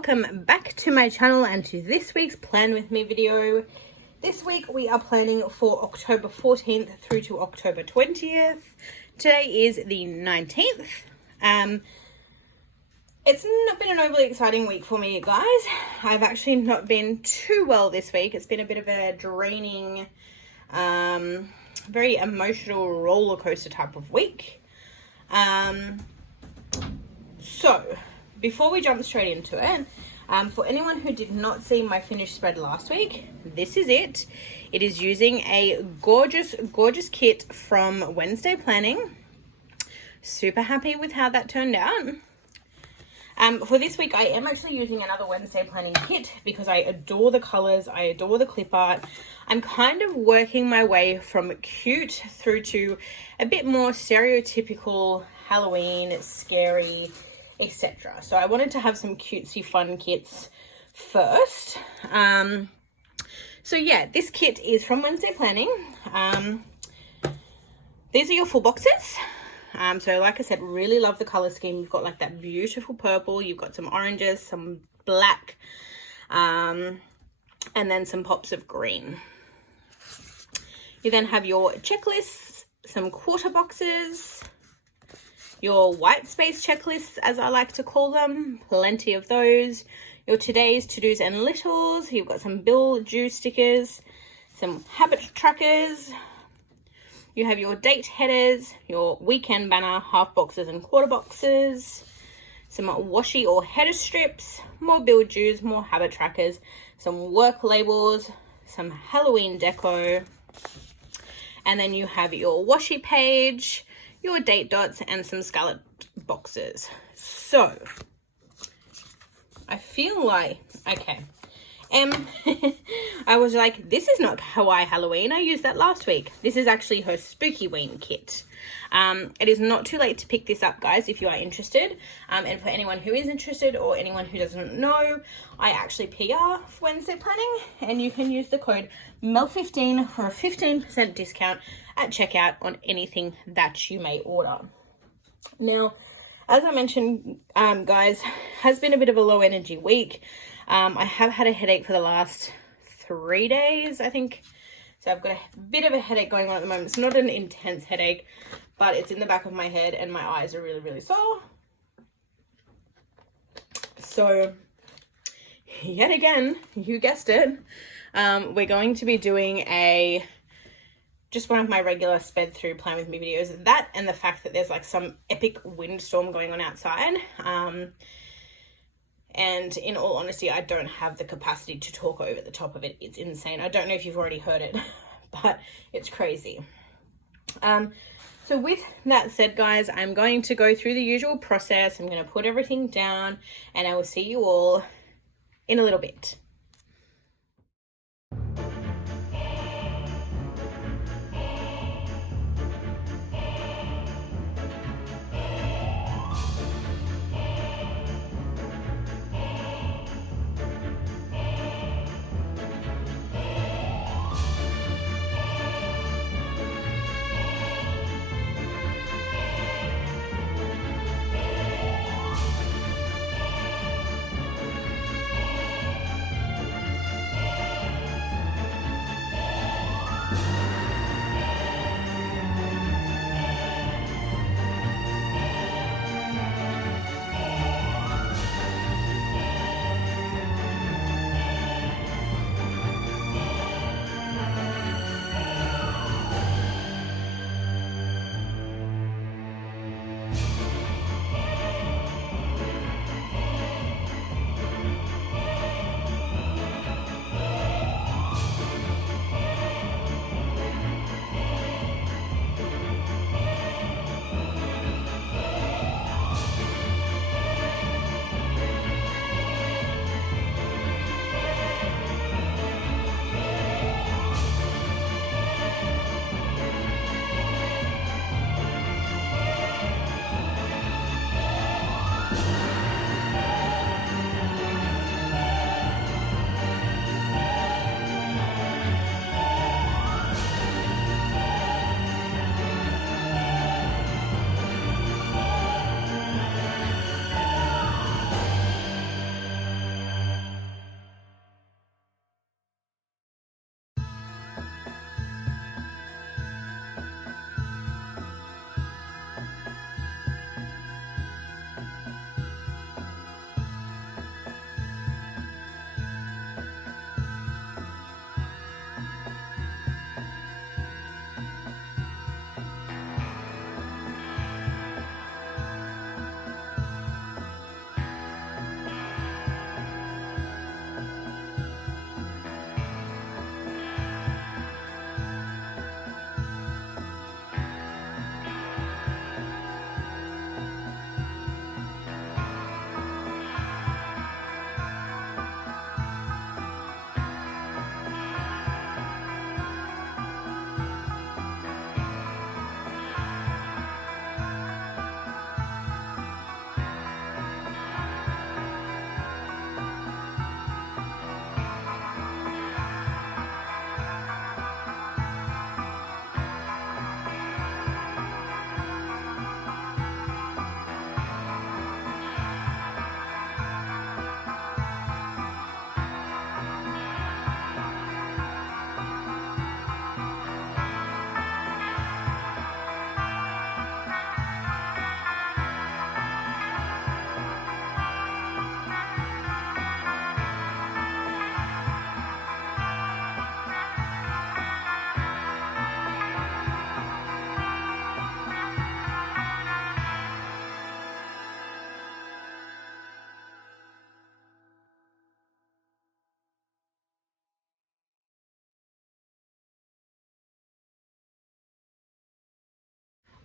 welcome back to my channel and to this week's Plan With Me video. This week we are planning for October 14th through to October 20th. Today is the 19th. It's not been an overly exciting week for me, guys. I've actually not been too well this week. It's been a bit of a draining, very emotional roller coaster type of week. So before we jump straight into it, for anyone who did not see my finished spread last week, this is it. It is using a gorgeous kit from Wednesday Planning. Super happy with how that turned out. For this week, I am actually using another Wednesday Planning kit because I adore the colors, I adore the clip art. I'm kind of working my way from cute through to a bit more stereotypical Halloween, scary, etc. So I wanted to have some cutesy fun kits first. So yeah, this kit is from Wednesday Planning. These are your full boxes. So like I said, really love the color scheme. You've got like that beautiful purple, you've got some oranges, some black, and then some pops of green. You then have your checklists, some quarter boxes, your white space checklists, as I like to call them, plenty of those. Your today's to-dos and littles, you've got some bill due stickers, some habit trackers, you have your date headers, your weekend banner, half boxes and quarter boxes, some washi or header strips, more bill dues, more habit trackers, some work labels, some Halloween deco, and then you have your washi page, your date dots, and some scallop boxes. So I feel like, okay, I was like, this is not Hawaii Halloween. I used that last week. This is actually her Spookyween kit. It is not too late to pick this up, guys, if you are interested. And for anyone who is interested or anyone who doesn't know, I actually PR for Wednesday Planning, and you can use the code MEL15 for a 15% discount at checkout on anything that you may order. Now, as I mentioned, guys, has been a bit of a low energy week. I have had a headache for the last 3 days, I think. So I've got a bit of a headache going on at the moment. It's not an intense headache, but it's in the back of my head and my eyes are really sore. So yet again, you guessed it, we're going to be doing just one of my regular sped through Plan With Me videos. That and the fact that there's like some epic windstorm going on outside. And in all honesty, I don't have the capacity to talk over the top of it. It's insane. I don't know if you've already heard it, but it's crazy. So with that said, guys, I'm going to go through the usual process. I'm going to put everything down and I will see you all in a little bit.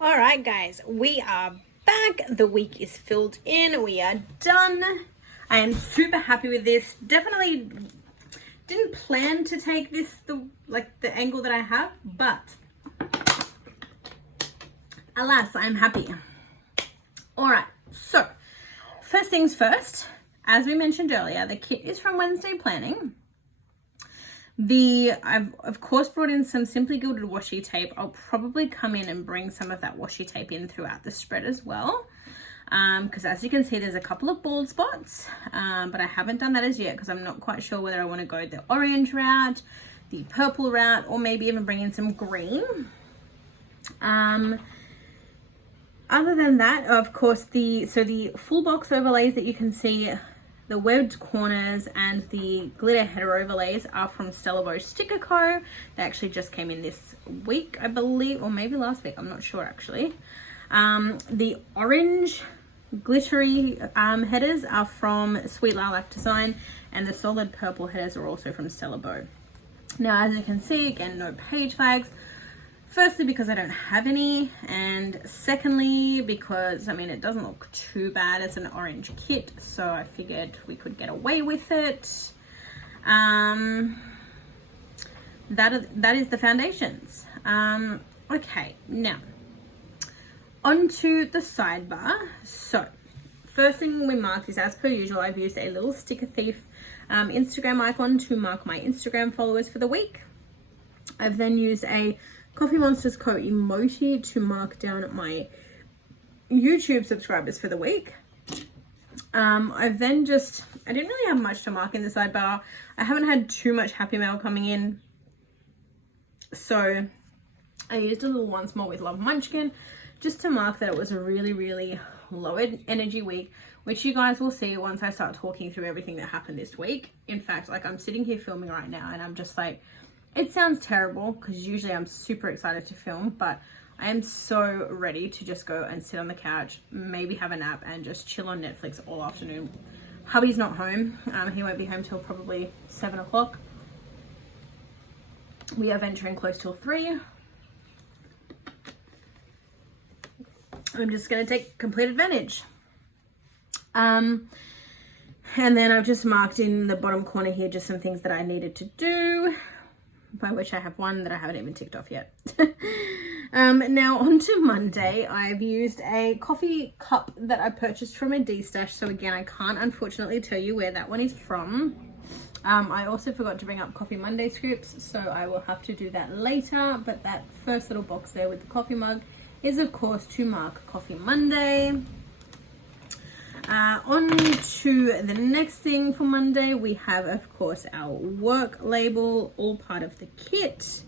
All right, guys, we are back. The week is filled in. We are done. I am super happy with this. Definitely didn't plan to take this the angle that I have, but alas, I'm happy. All right, so first things first, as we mentioned earlier, the kit is from Wednesday Planning. I've of course brought in some Simply Gilded washi tape. I'll probably come in and bring some of that washi tape in throughout the spread as well. Because as you can see, there's a couple of bald spots, but I haven't done that as yet because I'm not quite sure whether I want to go the orange route, the purple route, or maybe even bring in some green. Other than that, of course, the full box overlays that you can see, the webbed corners and the glitter header overlays are from Stella Bow Sticker Co. They actually just came in this week, I believe, or maybe last week. I'm not sure actually. The orange glittery headers are from Sweet Lilac Design, and the solid purple headers are also from Stella Bow. Now, as you can see, again, no page flags. Firstly, because I don't have any, and secondly, because, I mean, it doesn't look too bad as an orange kit, so I figured we could get away with it. That is the foundations. Okay, now, onto the sidebar. So, first thing we marked is, as per usual, I've used a little Sticker Thief Instagram icon to mark my Instagram followers for the week. I've then used a Coffeemonsterzco emoji to mark down my YouTube subscribers for the week. I've then I didn't really have much to mark in the sidebar. I haven't had too much happy mail coming in, so I used a little Once More with Love Munchkin just to mark that it was a really, really low energy week, which you guys will see once I start talking through everything that happened this week. In fact, like, I'm sitting here filming right now and I'm just like, it sounds terrible because usually I'm super excited to film, but I am so ready to just go and sit on the couch, maybe have a nap and just chill on Netflix all afternoon. Hubby's not home. He won't be home till probably 7 o'clock. We are venturing close till 3. I'm just going to take complete advantage. And then I've just marked in the bottom corner here just some things that I needed to do, by which I have one that I haven't even ticked off yet. Now on to Monday. I've used a coffee cup that I purchased from a D-stash. So again, I can't unfortunately tell you where that one is from. I also forgot to bring up Coffee Monday scripts, so I will have to do that later. But that first little box there with the coffee mug is of course to mark Coffee Monday. On to the next thing for Monday, we have of course our work label, all part of the kit.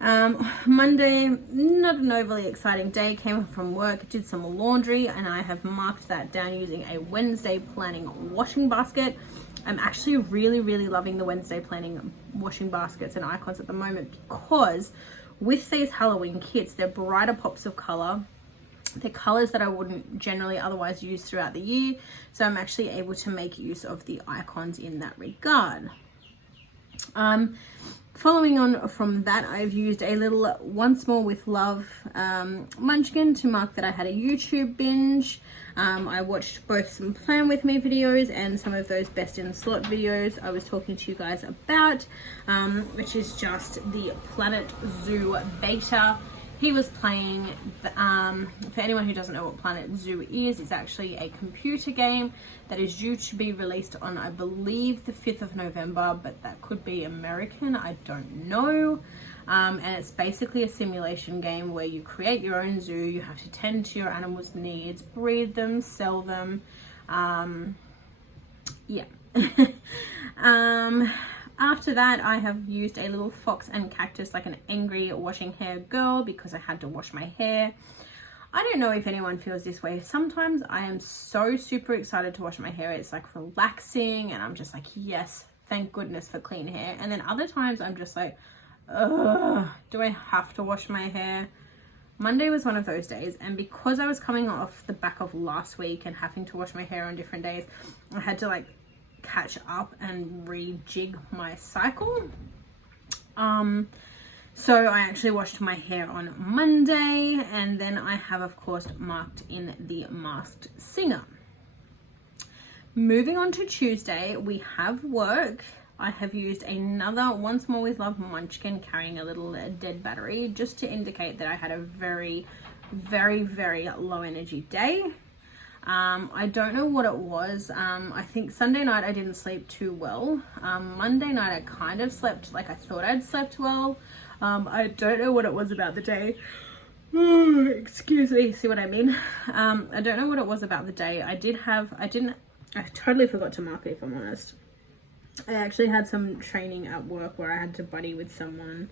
Monday, not an overly exciting day. Came from work, did some laundry, and I have marked that down using a Wednesday Planning washing basket. I'm actually really loving the Wednesday Planning washing baskets and icons at the moment, because with these Halloween kits, they're brighter pops of color. The colors that I wouldn't generally otherwise use throughout the year, so I'm actually able to make use of the icons in that regard. Following on from that, I've used a little Once More with Love Munchkin to mark that I had a YouTube binge. I watched both some Plan With Me videos and some of those Best in Slot videos I was talking to you guys about, which is just the Planet Zoo beta. He was playing, for anyone who doesn't know what Planet Zoo is, it's actually a computer game that is due to be released on, I believe, the 5th of November, but that could be American, I don't know. And it's basically a simulation game where you create your own zoo, you have to tend to your animals' needs, breed them, sell them, yeah. After that, I have used a little fox and cactus, like an angry washing hair girl, because I had to wash my hair. I don't know if anyone feels this way. Sometimes I am so super excited to wash my hair. It's like relaxing and I'm just like, yes, thank goodness for clean hair. And then other times I'm just like, ugh, do I have to wash my hair? Monday was one of those days, and because I was coming off the back of last week and having to wash my hair on different days, I had to like catch up and rejig my cycle. So I actually washed my hair on Monday, and then I have, of course, marked in the Masked Singer. Moving on to Tuesday, we have work. I have used another Once More With Love munchkin carrying a little dead battery, just to indicate that I had a very, very, very low energy day. I don't know what it was. I think Sunday night I didn't sleep too well. Monday night I kind of slept like I thought I'd slept well. I don't know what it was about the day. Excuse me, see what I mean? I don't know what it was about the day. I totally forgot to mark it, if I'm honest. I actually had some training at work where I had to buddy with someone,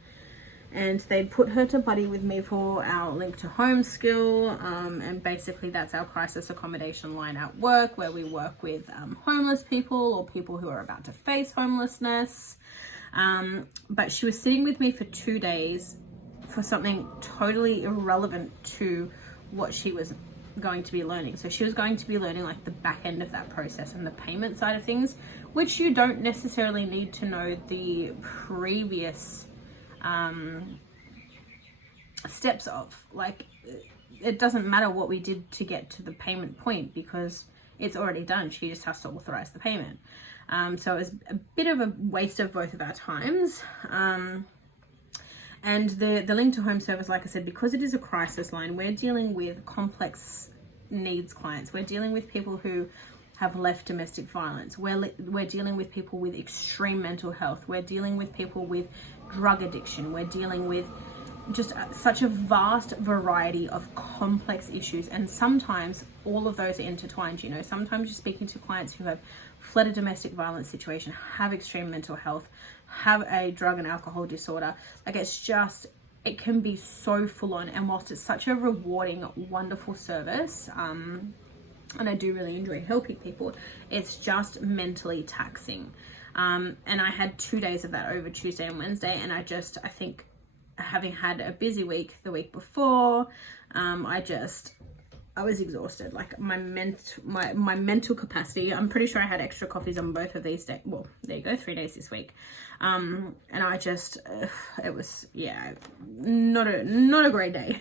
and they'd put her to buddy with me for our Link to Home skill, and basically that's our crisis accommodation line at work, where we work with homeless people or people who are about to face homelessness. But she was sitting with me for 2 days for something totally irrelevant to what she was going to be learning. So she was going to be learning like the back end of that process and the payment side of things, which you don't necessarily need to know the previous steps of. Like, it doesn't matter what we did to get to the payment point, because it's already done. She just has to authorize the payment. So it was a bit of a waste of both of our times. And the Link to Home service, like I said, because it is a crisis line, we're dealing with complex needs clients. We're dealing with people who have left domestic violence. We're dealing with people with extreme mental health. We're dealing with people with drug addiction. We're dealing with just such a vast variety of complex issues, and sometimes all of those are intertwined. You know, sometimes you're speaking to clients who have fled a domestic violence situation, have extreme mental health, have a drug and alcohol disorder. Like, it can be so full on. And whilst it's such a rewarding, wonderful service, and I do really enjoy helping people, it's just mentally taxing. And I had 2 days of that over Tuesday and Wednesday, and I think having had a busy week the week before, I was exhausted. Like, my mental capacity, I'm pretty sure I had extra coffees on both of these days. Well, there you go, 3 days this week. And it was, yeah, not a great day.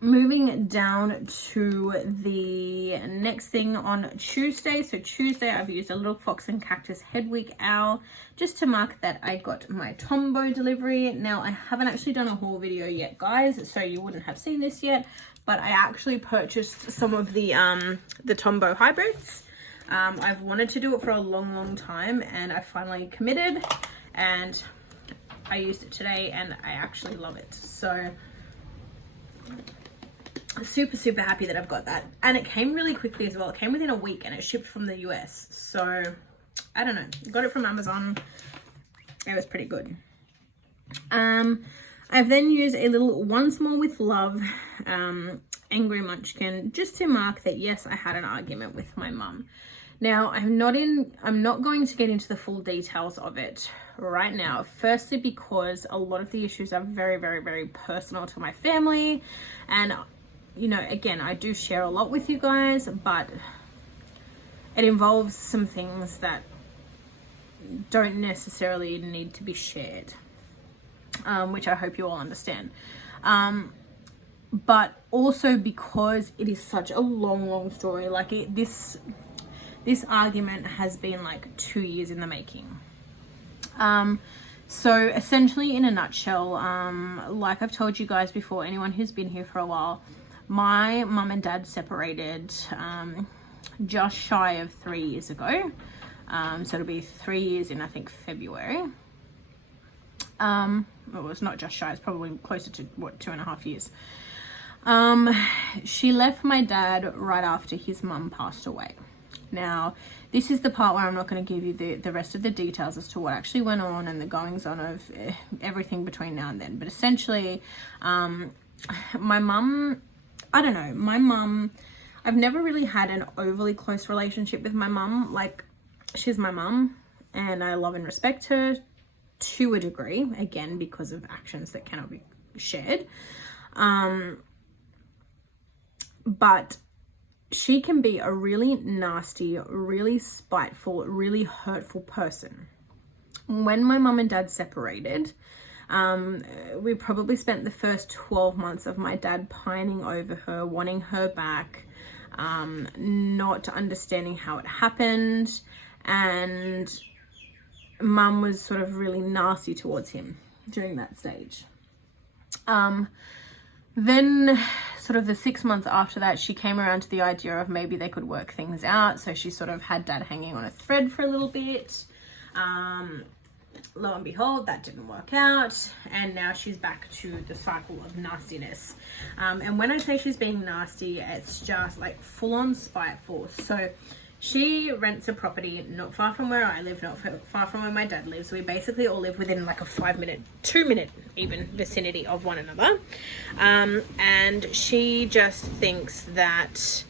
Moving down to the next thing on Tuesday. So Tuesday, I've used a little Fox and Cactus Hedwig owl just to mark that I got my Tombow delivery. Now, I haven't actually done a haul video yet, guys, so you wouldn't have seen this yet, but I actually purchased some of the Tombow hybrids. I've wanted to do it for a long time, and I finally committed, and I used it today, and I actually love it. So super happy that I've got that, and it came really quickly as well. It came within a week, and it shipped from the US. So I don't know, got it from Amazon. It was pretty good. I've then used a little Once More With Love Angry Munchkin just to mark that, yes, I had an argument with my mum. Now, I'm not going to get into the full details of it right now. Firstly, because a lot of the issues are very personal to my family, and you know, again, I do share a lot with you guys, but it involves some things that don't necessarily need to be shared, which I hope you all understand. But also because it is such a long story. Like, this argument has been like 2 years in the making. So essentially, in a nutshell, like I've told you guys before, anyone who's been here for a while, my mum and dad separated just shy of 3 years ago. So it'll be 3 years in, I think, February. Well, it's not just shy, it's probably closer to, 2.5 years. She left my dad right after his mum passed away. Now, this is the part where I'm not going to give you the rest of the details as to what actually went on and the goings on of everything between now and then. But essentially, my mum, I don't know, my mum, I've never really had an overly close relationship with my mum. Like, she's my mum, and I love and respect her to a degree, again, because of actions that cannot be shared. But she can be a really nasty, really spiteful, really hurtful person. When my mum and dad separated, we probably spent the first 12 months of my dad pining over her, wanting her back, not understanding how it happened, and mum was sort of really nasty towards him during that stage. Then sort of the 6 months after that, she came around to the idea of maybe they could work things out. So she sort of had dad hanging on a thread for a little bit. Lo and behold, that didn't work out. And now she's back to the cycle of nastiness. And when I say she's being nasty, it's just like full on spiteful. So she rents a property not far from where I live, not far from where my dad lives. We basically all live within like a 2-minute even vicinity of one another. And she just thinks that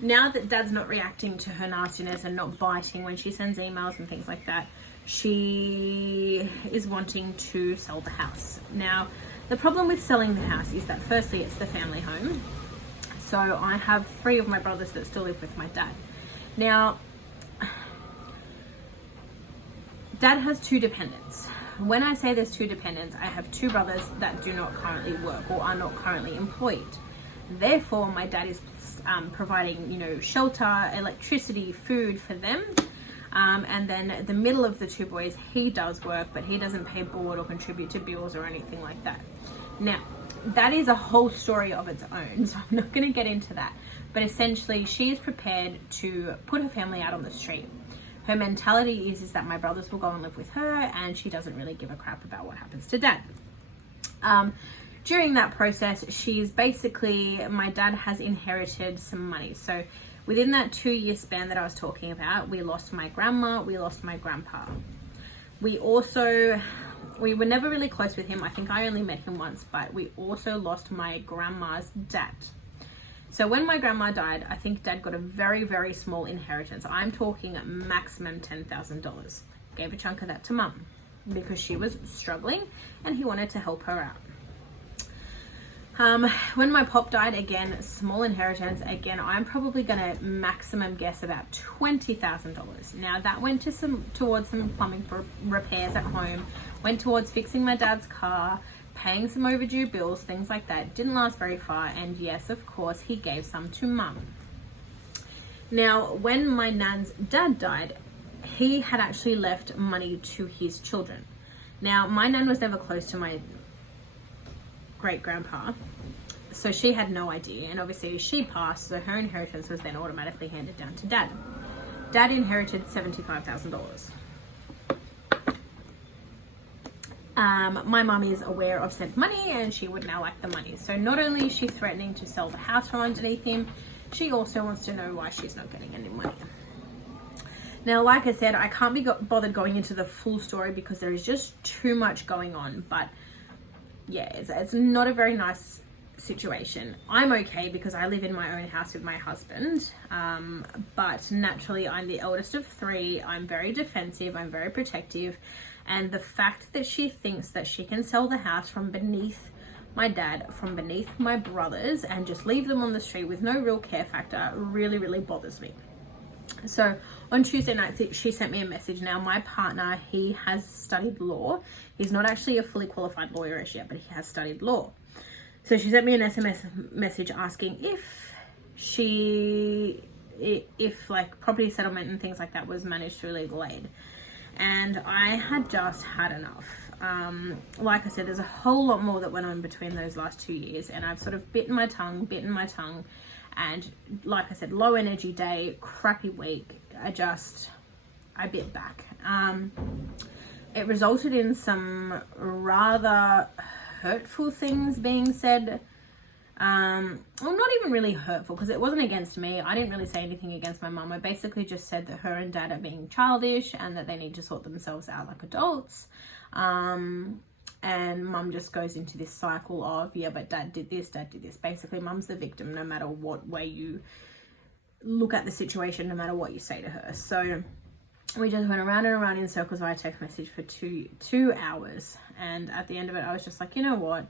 now that dad's not reacting to her nastiness and not biting when she sends emails and things like that, she is wanting to sell the house. Now, the problem with selling the house is that firstly, it's the family home. So I have 3 of my brothers that still live with my dad. Now, dad has 2 dependents. When I say there's 2 dependents, I have 2 brothers that do not currently work or are not currently employed. Therefore, my dad is providing, shelter, electricity, food for them. And then the middle of the 2 boys, he does work, but he doesn't pay board or contribute to bills or anything like that. Now, that is a whole story of its own, so I'm not going to get into that. But essentially, she is prepared to put her family out on the street. Her mentality is that my brothers will go and live with her, and she doesn't really give a crap about what happens to dad. During that process, my dad has inherited some money. So within that 2-year span that I was talking about, we lost my grandma, we lost my grandpa. We were never really close with him. I think I only met him once, but we also lost my grandma's dad. So when my grandma died, I think dad got a very, very small inheritance. I'm talking maximum $10,000. Gave a chunk of that to mum because she was struggling and he wanted to help her out. When my pop died, again, small inheritance. Again, I'm probably going to maximum guess about $20,000. Now that went towards some plumbing for repairs at home, went towards fixing my dad's car, paying some overdue bills, things like that. Didn't last very far. And yes, of course, he gave some to mum. Now, when my nan's dad died, he had actually left money to his children. Now, my nan was never close to my great-grandpa, so she had no idea, and obviously she passed, so her inheritance was then automatically handed down to dad. Dad inherited $75,000. My mum is aware of said money and she would now like the money. So not only is she threatening to sell the house from underneath him, she also wants to know why she's not getting any money. Now, like I said, I can't be bothered going into the full story because there is just too much going on, but yeah, it's not a very nice situation. I'm okay because I live in my own house with my husband, but naturally I'm the eldest of 3. I'm very defensive, I'm very protective, and the fact that she thinks that she can sell the house from beneath my dad, from beneath my brothers, and just leave them on the street with no real care factor really, really bothers me. So on Tuesday night, she sent me a message. Now, my partner, he has studied law. He's not actually a fully qualified lawyer as yet, but he has studied law. So she sent me an SMS message asking if like property settlement and things like that was managed through legal aid. And I had just had enough. Like I said, there's a whole lot more that went on between those last 2 years, and I've sort of bitten my tongue. And like I said, low energy day, crappy week. I bit back. It resulted in some rather hurtful things being said. Well, not even really hurtful because it wasn't against me. I didn't really say anything against my mum. I basically just said that her and dad are being childish and that they need to sort themselves out like adults. And mum just goes into this cycle of, yeah, but dad did this. Basically, mum's the victim no matter what way you look at the situation, no matter what you say to her. So we just went around and around in circles via text message for two hours. And at the end of it, I was just like, you know what?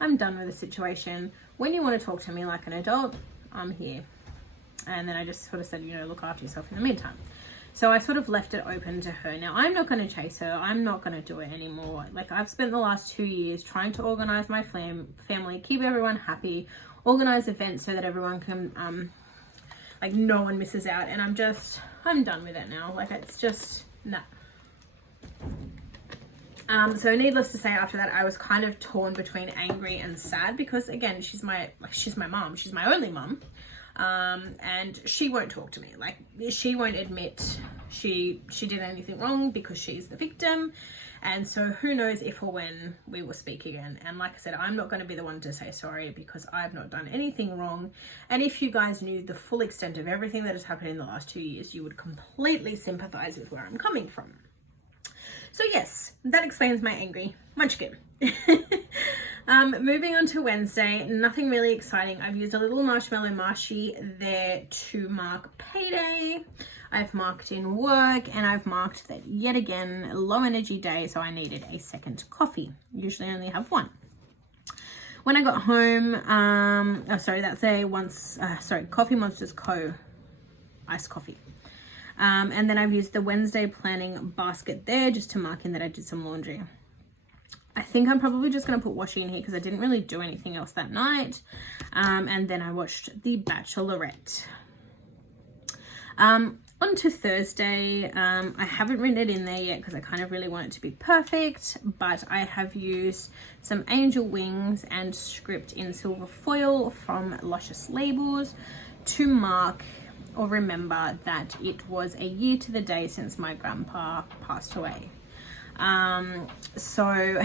I'm done with the situation. When you want to talk to me like an adult, I'm here. And then I just sort of said, look after yourself in the meantime. So I sort of left it open to her. Now, I'm not going to chase her. I'm not going to do it anymore. Like, I've spent the last 2 years trying to organize my family, keep everyone happy, organize events so that everyone can, like, no one misses out. And I'm done with it now. Like, it's just, nah. So needless to say, after that, I was kind of torn between angry and sad because, again, she's my mom. She's my only mom. And she won't talk to me. Like, she won't admit she did anything wrong because she's the victim. And so who knows if or when we will speak again. And like I said, I'm not going to be the one to say sorry because I've not done anything wrong. And if you guys knew the full extent of everything that has happened in the last 2 years, you would completely sympathize with where I'm coming from. So yes, that explains my angry munchkin. Moving on to Wednesday, nothing really exciting. I've used a little marshmallow marshy there to mark payday. I've marked in work, and I've marked that yet again, low energy day, so I needed a second coffee. Usually I only have one. When I got home, Coffeemonsterzco iced coffee. And then I've used the Wednesday planning basket there just to mark in that I did some laundry. I think I'm probably just going to put washing in here because I didn't really do anything else that night. And then I watched The Bachelorette. On to Thursday, I haven't written it in there yet because I kind of really want it to be perfect, but I have used some angel wings and script in silver foil from Luscious Labels to mark or remember that it was a year to the day since my grandpa passed away. So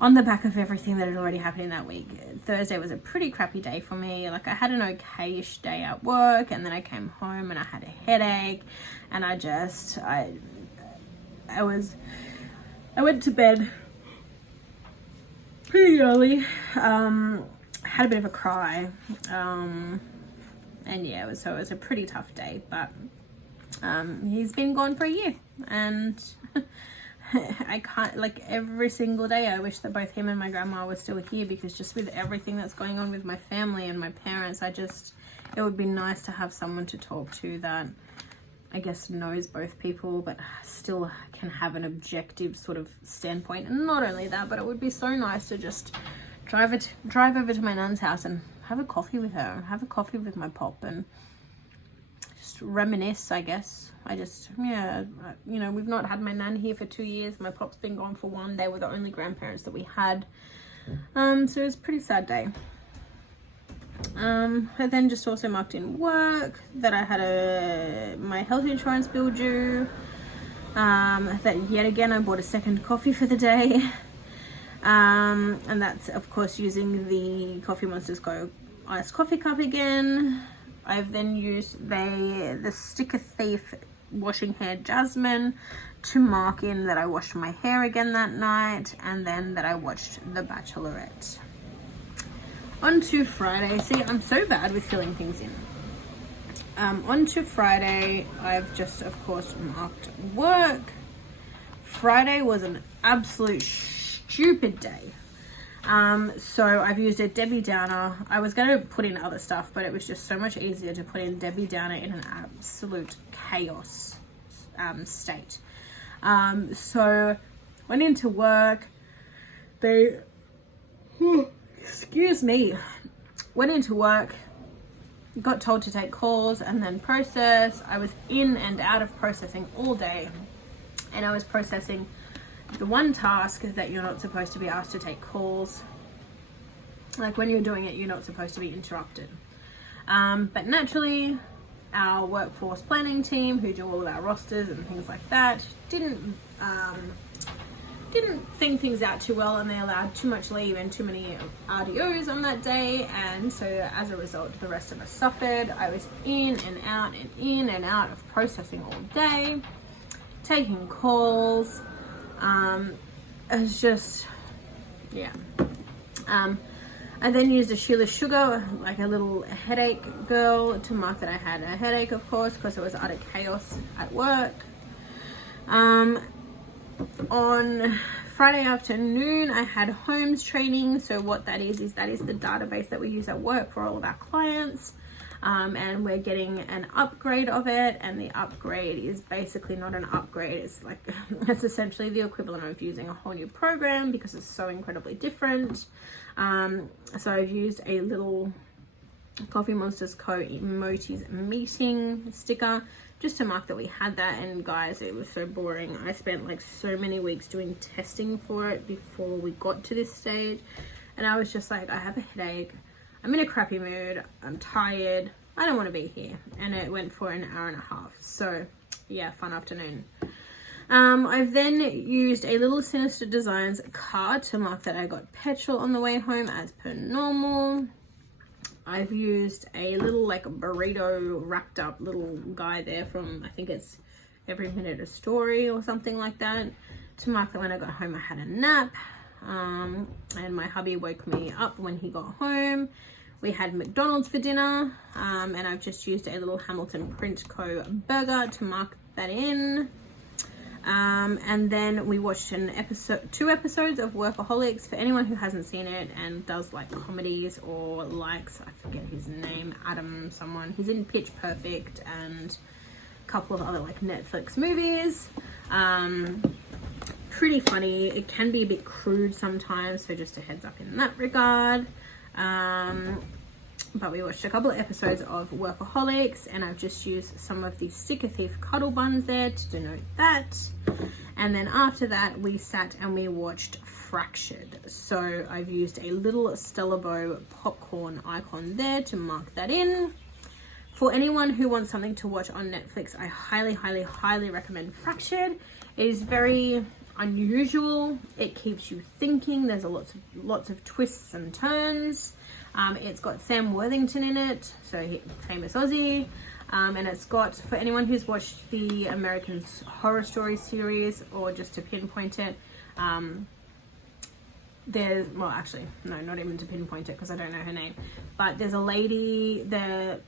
on the back of everything that had already happened in that week, Thursday was a pretty crappy day for me. Like, I had an okay-ish day at work, and then I came home and I had a headache, and I went to bed pretty early, had a bit of a cry, and yeah, it was a pretty tough day, but he's been gone for a year, and I can't, like, every single day I wish that both him and my grandma were still here, because just with everything that's going on with my family and my parents, it would be nice to have someone to talk to that I guess knows both people but still can have an objective sort of standpoint. And not only that, but it would be so nice to just drive over to my nan's house and have a coffee with her, and have a coffee with my pop, and just reminisce, I guess. We've not had my nan here for 2 years. My pop's been gone for 1 day. We're the only grandparents that we had. So it was a pretty sad day. I then just also marked in work that I had my health insurance bill due. That yet again I bought a second coffee for the day. And that's of course using the Coffeemonsterzco iced coffee cup again. I've then used the Sticker Thief washing hair jasmine to mark in that I washed my hair again that night, and then that I watched The Bachelorette. On to Friday. See, I'm so bad with filling things in. On to Friday, I've just of course marked work. Friday was an absolute stupid day. So I've used a Debbie Downer. I was going to put in other stuff, but it was just so much easier to put in Debbie Downer in an absolute chaos state. So went into work. Went into work, got told to take calls and then process. I was in and out of processing all day, and I was processing the one task that you're not supposed to be asked to take calls. Like, when you're doing it, you're not supposed to be interrupted. But naturally, our workforce planning team, who do all of our rosters and things like that, didn't think things out too well, and they allowed too much leave and too many RDOs on that day, and so as a result the rest of us suffered. I was in and out of processing all day, taking calls. It's just, yeah. I then used a Sheila Sugar, like a little headache girl, to mark that I had a headache, of course, because it was utter chaos at work. On Friday afternoon, I had Homes training. So what that is the database that we use at work for all of our clients. and we're getting an upgrade of it, and the upgrade is basically not an upgrade. It's like it's essentially the equivalent of using a whole new program because it's so incredibly different. So I've used a little Coffeemonsterzco emojis meeting sticker just to mark that we had that. And guys, it was so boring. I spent like so many weeks doing testing for it before we got to this stage, and I was just like, I have a headache, I'm in a crappy mood, I'm tired, I don't want to be here. And it went for an hour and a half. So yeah, fun afternoon. I've then used a little Sinister Designs card to mark that I got petrol on the way home as per normal. I've used a little like burrito wrapped up little guy there from, I think it's Every Minute a Story or something like that, to mark that when I got home I had a nap. And my hubby woke me up when he got home. We had McDonald's for dinner, and I've just used a little Hamilton Print Co burger to mark that in. And then we watched two episodes of Workaholics. For anyone who hasn't seen it and does like comedies or likes, I forget his name, Adam someone, he's in Pitch Perfect and a couple of other like Netflix movies. Pretty funny. It can be a bit crude sometimes, so just a heads up in that regard. But we watched a couple of episodes of Workaholics, and I've just used some of the Sticker Thief cuddle buns there to denote that. And then after that, we sat and we watched Fractured. So I've used a little Stella Bow popcorn icon there to mark that in. For anyone who wants something to watch on Netflix, I highly, highly, highly recommend Fractured. It is very unusual. It keeps you thinking. There's lots of twists and turns. It's got Sam Worthington in it, so famous Aussie, and it's got, for anyone who's watched the American Horror Story series, or just to pinpoint it, there's, well actually no, not even to pinpoint it because I don't know her name, but there's a lady, the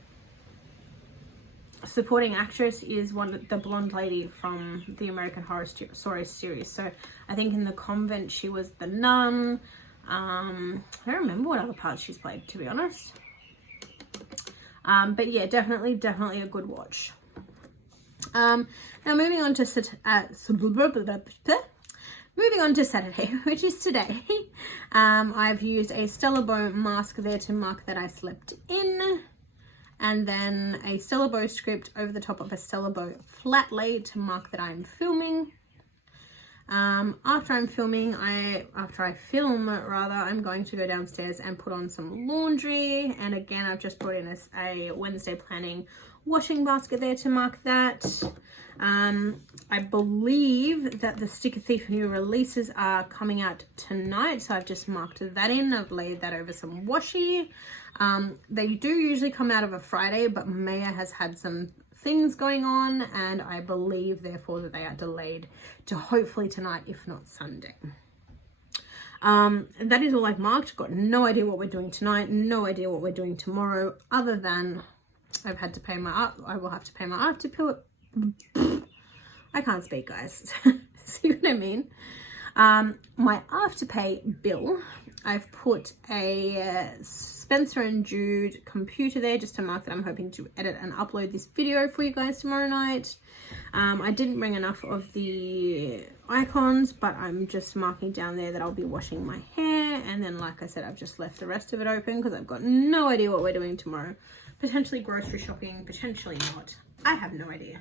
supporting actress is the blonde lady from the American Horror Story series. So I think in The Convent she was the nun. I don't remember what other parts she's played, to be honest. But yeah, definitely a good watch. Now moving on to Saturday, which is today. I've used a Stella Bow mask there to mark that I slept in, and then a Stella Bow script over the top of a Stella Bow flat lay to mark that I'm filming. After I film, I'm going to go downstairs and put on some laundry. And again, I've just brought in a Wednesday planning washing basket there to mark that. I believe that the Sticker Thief new releases are coming out tonight, so I've just marked that in. I've laid that over some washi. They do usually come out of a Friday, but Maya has had some things going on, and I believe therefore that they are delayed to hopefully tonight, if not Sunday. That is all I've marked. Got no idea what we're doing tonight, no idea what we're doing tomorrow, other than I will have to pay my afterpay. I can't speak, guys. See what I mean? My afterpay bill, I've put a Spencer and Jude computer there just to mark that I'm hoping to edit and upload this video for you guys tomorrow night. I didn't bring enough of the icons, but I'm just marking down there that I'll be washing my hair. And then, like I said, I've just left the rest of it open because I've got no idea what we're doing tomorrow. Potentially grocery shopping, potentially not. I have no idea.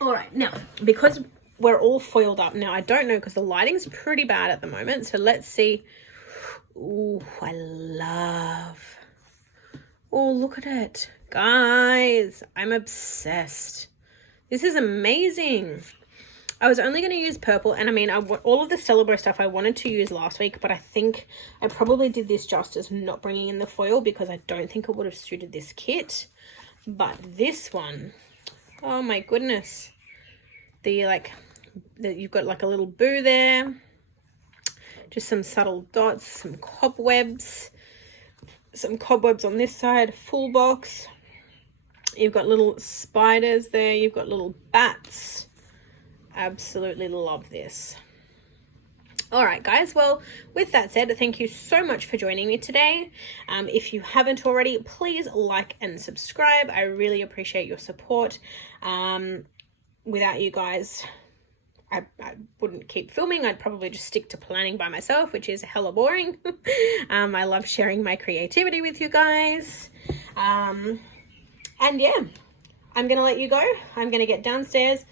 All right, now, because we're all foiled up now, I don't know because the lighting's pretty bad at the moment. So let's see. Ooh, I love. Oh, look at it. Guys, I'm obsessed. This is amazing. I was only going to use purple, and I mean, all of the Stella Bow stuff I wanted to use last week, but I think I probably did this justice not bringing in the foil because I don't think it would have suited this kit. But this one, oh my goodness. You've got like a little boo there. Just some subtle dots, some cobwebs on this side, full box. You've got little spiders there. You've got little bats. Absolutely love this. All right, guys. Well, with that said, thank you so much for joining me today. If you haven't already, please like and subscribe. I really appreciate your support. Without you guys, I wouldn't keep filming. I'd probably just stick to planning by myself, which is hella boring. I love sharing my creativity with you guys. And yeah, I'm going to let you go. I'm going to get downstairs,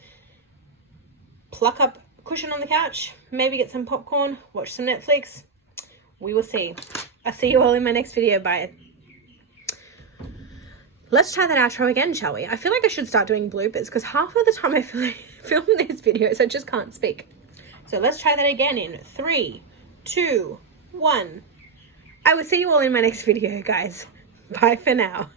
pluck up cushion on the couch, maybe get some popcorn, watch some Netflix. We will see. I'll see you all in my next video. Bye. Let's try that outro again, shall we? I feel like I should start doing bloopers because half of the time I film these videos I just can't speak. So let's try that again in 3, 2, 1. I will see you all in my next video, guys. Bye for now.